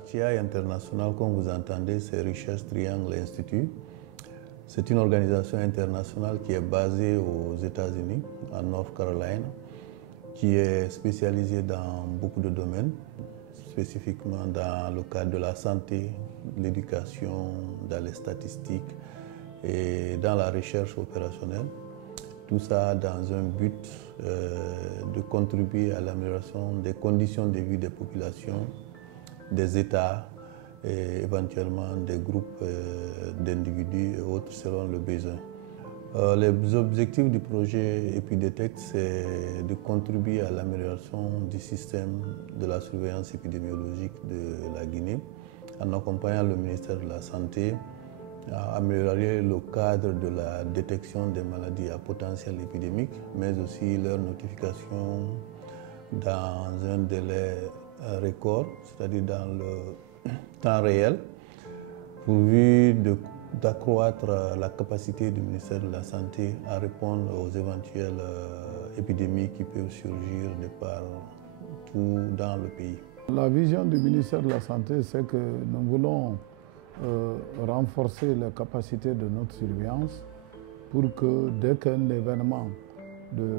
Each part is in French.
RTI International, comme vous entendez, c'est Research Triangle Institute. C'est une organisation internationale qui est basée aux États-Unis, en North Carolina, qui est spécialisée dans beaucoup de domaines, spécifiquement dans le cadre de la santé, de l'éducation, dans les statistiques et dans la recherche opérationnelle. Tout ça dans un but de contribuer à l'amélioration des conditions de vie des populations, des États et éventuellement des groupes d'individus et autres selon le besoin. Les objectifs du projet EpiDetect, c'est de contribuer à l'amélioration du système de la surveillance épidémiologique de la Guinée en accompagnant le ministère de la Santé à améliorer le cadre de la détection des maladies à potentiel épidémique, mais aussi leur notification dans un délai record, c'est-à-dire dans le temps réel, pourvu d'accroître la capacité du ministère de la Santé à répondre aux éventuelles épidémies qui peuvent surgir de partout dans le pays. La vision du ministère de la Santé, c'est que nous voulons renforcer la capacité de notre surveillance pour que dès qu'un événement de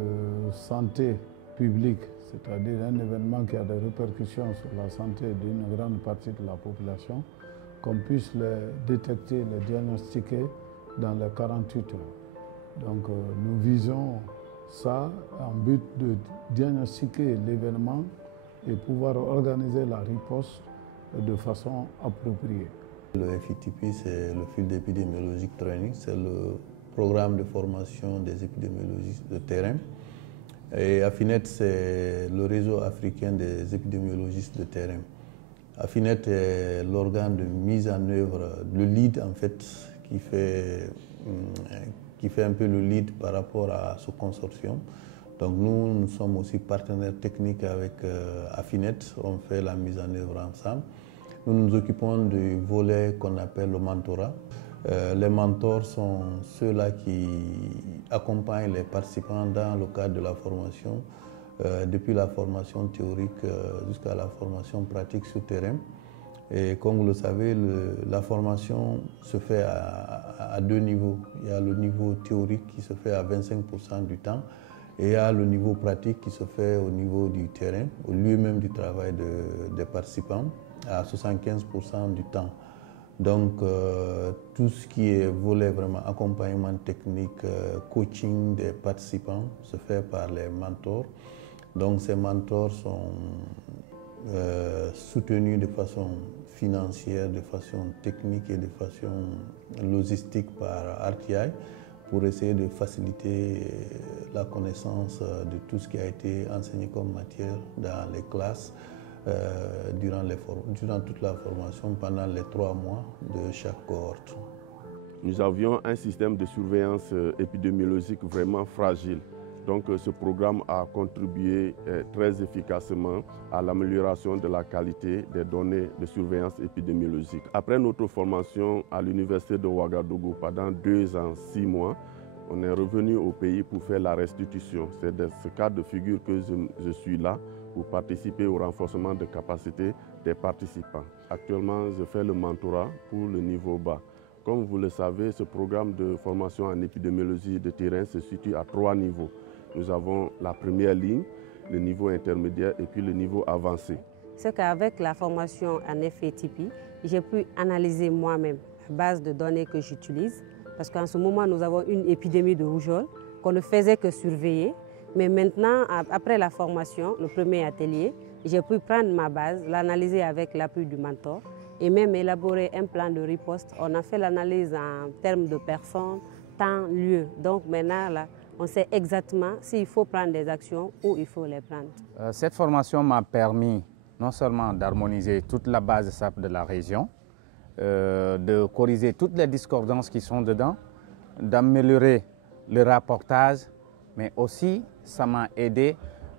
santé publique, c'est-à-dire un événement qui a des répercussions sur la santé d'une grande partie de la population, qu'on puisse les détecter, les diagnostiquer dans les 48 heures. Donc nous visons ça en but de diagnostiquer l'événement et pouvoir organiser la riposte de façon appropriée. Le FITP, c'est le Field Epidemiologic Training, c'est le programme de formation des épidémiologistes de terrain. Et AFINET, c'est le réseau africain des épidémiologistes de terrain. AFINET est l'organe de mise en œuvre, le lead en fait, qui fait un peu le lead par rapport à ce consortium. Donc nous sommes aussi partenaires techniques avec AFINET, on fait la mise en œuvre ensemble. Nous nous occupons du volet qu'on appelle le mentorat. Les mentors sont ceux-là qui accompagnent les participants dans le cadre de la formation, depuis la formation théorique jusqu'à la formation pratique sur terrain. Et comme vous le savez, la formation se fait à deux niveaux. Il y a le niveau théorique qui se fait à 25% du temps et il y a le niveau pratique qui se fait au niveau du terrain, au lieu même du travail des participants, à 75% du temps. Donc tout ce qui est volet vraiment accompagnement technique, coaching des participants se fait par les mentors. Donc ces mentors sont soutenus de façon financière, de façon technique et de façon logistique par RTI pour essayer de faciliter la connaissance de tout ce qui a été enseigné comme matière dans les classes durant toute la formation pendant les 3 mois de chaque cohorte. Nous avions un système de surveillance épidémiologique vraiment fragile. Donc ce programme a contribué très efficacement à l'amélioration de la qualité des données de surveillance épidémiologique. Après notre formation à l'université de Ouagadougou pendant 2 ans, 6 mois, on est revenu au pays pour faire la restitution. C'est dans ce cas de figure que je suis là pour participer au renforcement de capacités des participants. Actuellement, je fais le mentorat pour le niveau bas. Comme vous le savez, ce programme de formation en épidémiologie de terrain se situe à 3 niveaux. Nous avons la première ligne, le niveau intermédiaire et puis le niveau avancé. C'est qu'avec la formation en FATP, j'ai pu analyser moi-même la base de données que j'utilise. Parce qu'en ce moment, nous avons une épidémie de rougeole qu'on ne faisait que surveiller. Mais maintenant, après la formation, le premier atelier, j'ai pu prendre ma base, l'analyser avec l'appui du mentor et même élaborer un plan de riposte. On a fait l'analyse en termes de personnes, temps, lieu. Donc maintenant, là, on sait exactement s'il faut prendre des actions ou il faut les prendre. Cette formation m'a permis non seulement d'harmoniser toute la base de SAP de la région, de corriger toutes les discordances qui sont dedans, d'améliorer le rapportage, mais aussi ça m'a aidé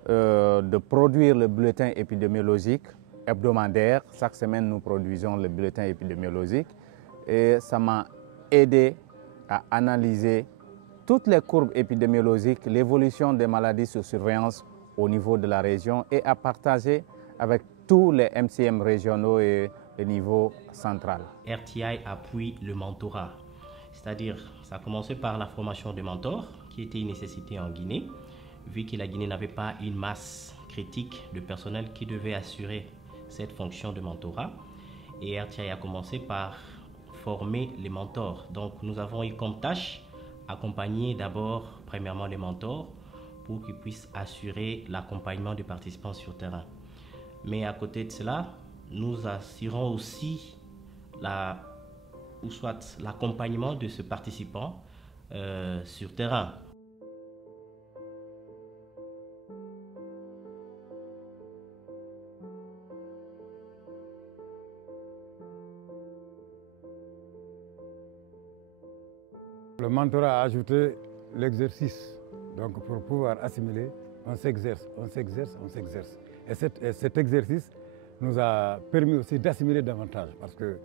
de produire le bulletin épidémiologique hebdomadaire. Chaque semaine, nous produisons le bulletin épidémiologique et ça m'a aidé à analyser toutes les courbes épidémiologiques, l'évolution des maladies sous surveillance au niveau de la région et à partager avec tous les MCM régionaux et le niveau central. RTI appuie le mentorat, c'est-à-dire ça a commencé par la formation de mentors qui était une nécessité en Guinée, vu que la Guinée n'avait pas une masse critique de personnel qui devait assurer cette fonction de mentorat. Et RTI a commencé par former les mentors. Donc nous avons eu comme tâche accompagner d'abord, premièrement, les mentors pour qu'ils puissent assurer l'accompagnement des participants sur terrain. Mais à côté de cela, nous assurons aussi l'accompagnement de ce participant sur terrain. Le mentorat a ajouté l'exercice. Donc pour pouvoir assimiler, on s'exerce, on s'exerce, on s'exerce. Et cet exercice nous a permis aussi d'assimiler davantage. Parce que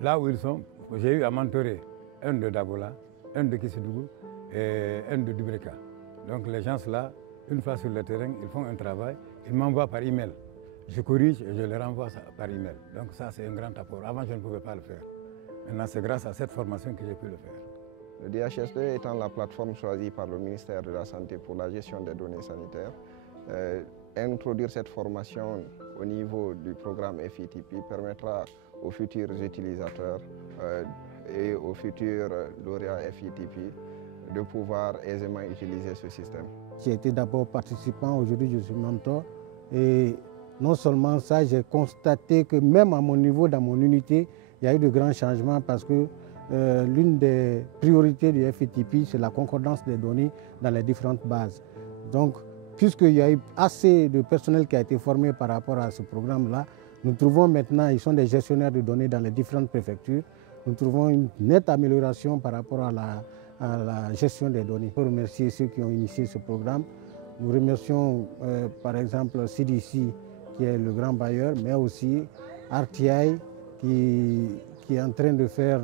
là où ils sont, j'ai eu à mentorer un de Dabola, un de Kissédougou et un de Dubreka. Donc les gens là, une fois sur le terrain, ils font un travail, ils m'envoient par email. Je corrige et je les renvoie par email. Donc ça, c'est un grand apport. Avant, je ne pouvais pas le faire. Maintenant, c'est grâce à cette formation que j'ai pu le faire. Le DHS2 étant la plateforme choisie par le ministère de la Santé pour la gestion des données sanitaires, introduire cette formation au niveau du programme FETP permettra aux futurs utilisateurs et aux futurs lauréats FETP de pouvoir aisément utiliser ce système. J'ai été d'abord participant, aujourd'hui je suis mentor. Et non seulement ça, j'ai constaté que même à mon niveau, dans mon unité, il y a eu de grands changements parce que l'une des priorités du FETP, c'est la concordance des données dans les différentes bases. Donc, puisqu'il y a eu assez de personnel qui a été formé par rapport à ce programme-là, nous trouvons maintenant, ils sont des gestionnaires de données dans les différentes préfectures, nous trouvons une nette amélioration par rapport à la gestion des données. Je veux remercier ceux qui ont initié ce programme. Nous remercions par exemple CDC, qui est le grand bailleur, mais aussi RTI, qui est en train de faire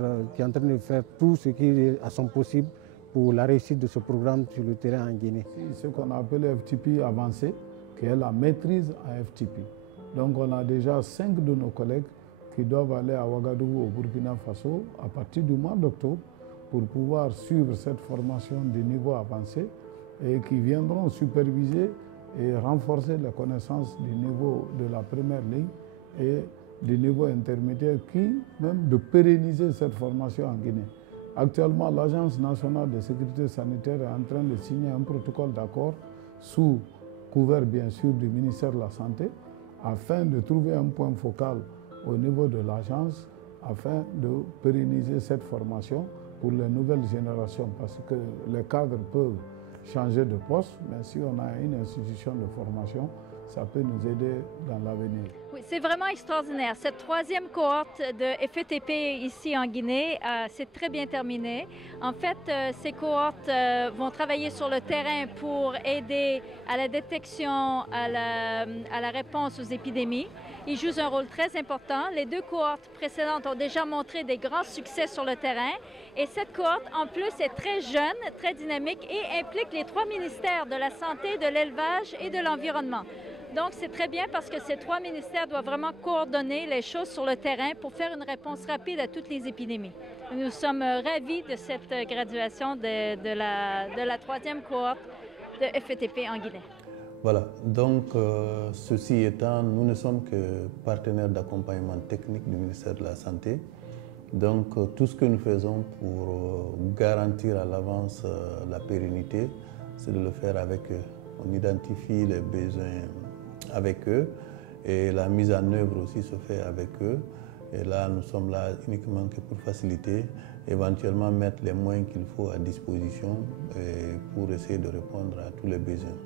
tout ce qui est à son possible pour la réussite de ce programme sur le terrain en Guinée. Ce qu'on appelle FTP avancé, qui est la maîtrise à FTP. Donc on a déjà 5 de nos collègues qui doivent aller à Ouagadougou au Burkina Faso à partir du mois d'octobre pour pouvoir suivre cette formation de niveau avancé et qui viendront superviser et renforcer les connaissances du niveau de la première ligne et du niveau intermédiaire, qui même de pérenniser cette formation en Guinée. Actuellement, l'Agence nationale de sécurité sanitaire est en train de signer un protocole d'accord sous couvert bien sûr du ministère de la Santé afin de trouver un point focal au niveau de l'agence afin de pérenniser cette formation pour les nouvelles générations parce que les cadres peuvent changer de poste, mais si on a une institution de formation, ça peut nous aider dans l'avenir. Oui, c'est vraiment extraordinaire. Cette troisième cohorte de FETP ici en Guinée, c'est très bien terminé. En fait, ces cohortes vont travailler sur le terrain pour aider à la détection, à la réponse aux épidémies. Ils jouent un rôle très important. Les 2 cohortes précédentes ont déjà montré des grands succès sur le terrain. Et cette cohorte, en plus, est très jeune, très dynamique et implique les 3 ministères de la santé, de l'élevage et de l'environnement. Donc, c'est très bien parce que ces 3 ministères doivent vraiment coordonner les choses sur le terrain pour faire une réponse rapide à toutes les épidémies. Nous sommes ravis de cette graduation de la 3e cohorte de FETP en Guinée. Voilà, donc ceci étant, nous ne sommes que partenaires d'accompagnement technique du ministère de la Santé. Donc tout ce que nous faisons pour garantir à l'avance la pérennité, c'est de le faire avec eux. On identifie les besoins avec eux et la mise en œuvre aussi se fait avec eux. Et là, nous sommes là uniquement que pour faciliter, éventuellement mettre les moyens qu'il faut à disposition pour essayer de répondre à tous les besoins.